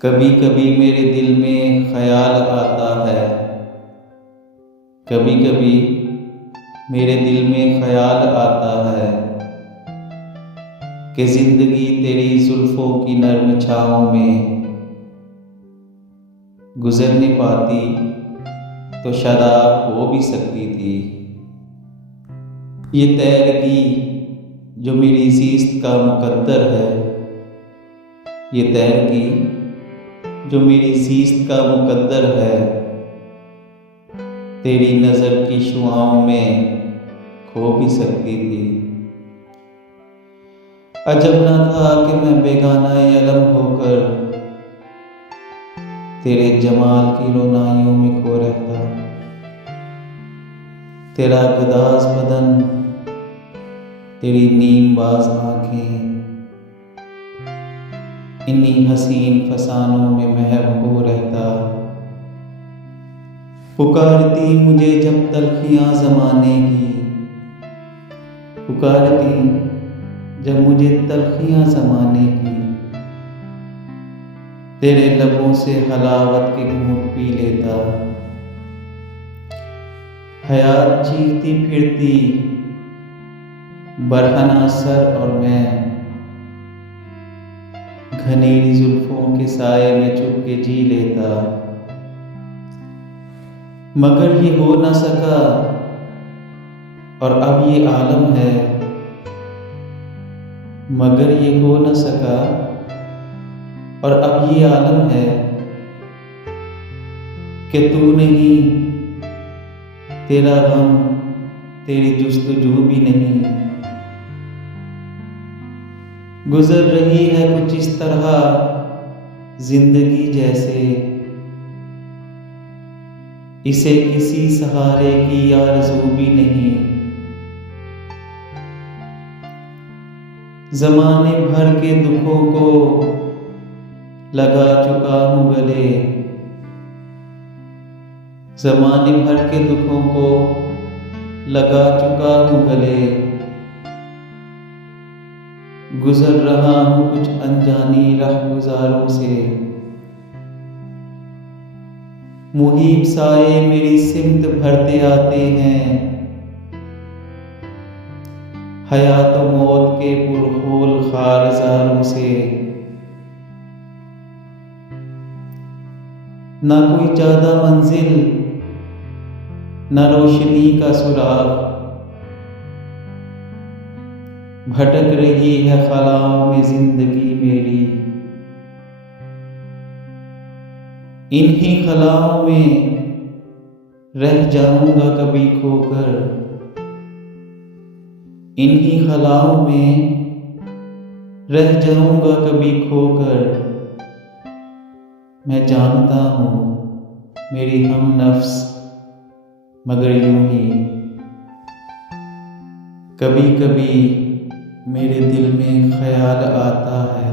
कभी कभी मेरे दिल में ख्याल आता है। कभी कभी मेरे दिल में ख्याल आता है कि जिंदगी तेरी जुल्फों की नर्म छाँव में गुजर नहीं पाती तो शराब हो भी सकती थी। ये तैरगी जो मेरी ज़िस्त का मुकद्दर है, ये तैरगी जो मेरी ज़िस्त का मुकद्दर है, तेरी नज़र की शुआओं में खो भी सकती थी। अजब न था कि मैं बेगाना अलम होकर तेरे जमाल की रोनाइयों में खो रहता। तेरा गदास बदन, तेरी नीमबाज आँखें इन्हीं हसीन फसानों में महव हो रहता। पुकारती मुझे जब तलखियाँ ज़माने की, पुकारती जब मुझे तलखियाँ ज़माने की, तेरे लबों से हलावत के घूंट पी लेता। हयात चीरती फिरती बरहना सर और मैं घनेरी जुल्फों के साए में छुप के जी लेता। मगर ये हो न सका और अब ये आलम है, मगर ये हो न सका और अब ये आलम है कि तू नहीं, तेरा गम, तेरी जुस्तजू भी नहीं। गुजर रही है कुछ इस तरह जिंदगी जैसे इसे किसी सहारे की आरज़ू भी नहीं। ज़माने भर के दुखों को लगा चुका हूँ गले, ज़माने भर के दुखों को लगा चुका हूँ गले। गुजर रहा हूँ कुछ अनजानी राहगुजारों से, मुहीब साए मेरी सिमत भरते आते हैं। हयात मौत के पुरहोल खारजारों से ना कोई ज्यादा मंजिल, न रोशनी का सुराग, भटक रही है खलाओं में जिंदगी मेरी। इन्हीं खलाओं में रह जाऊंगा कभी खोकर, इन्हीं खलाओं में रह जाऊंगा कभी खोकर। मैं जानता हूँ मेरी हम नफ्स, मगर यूं ही कभी कभी मेरे दिल में ख्याल आता है।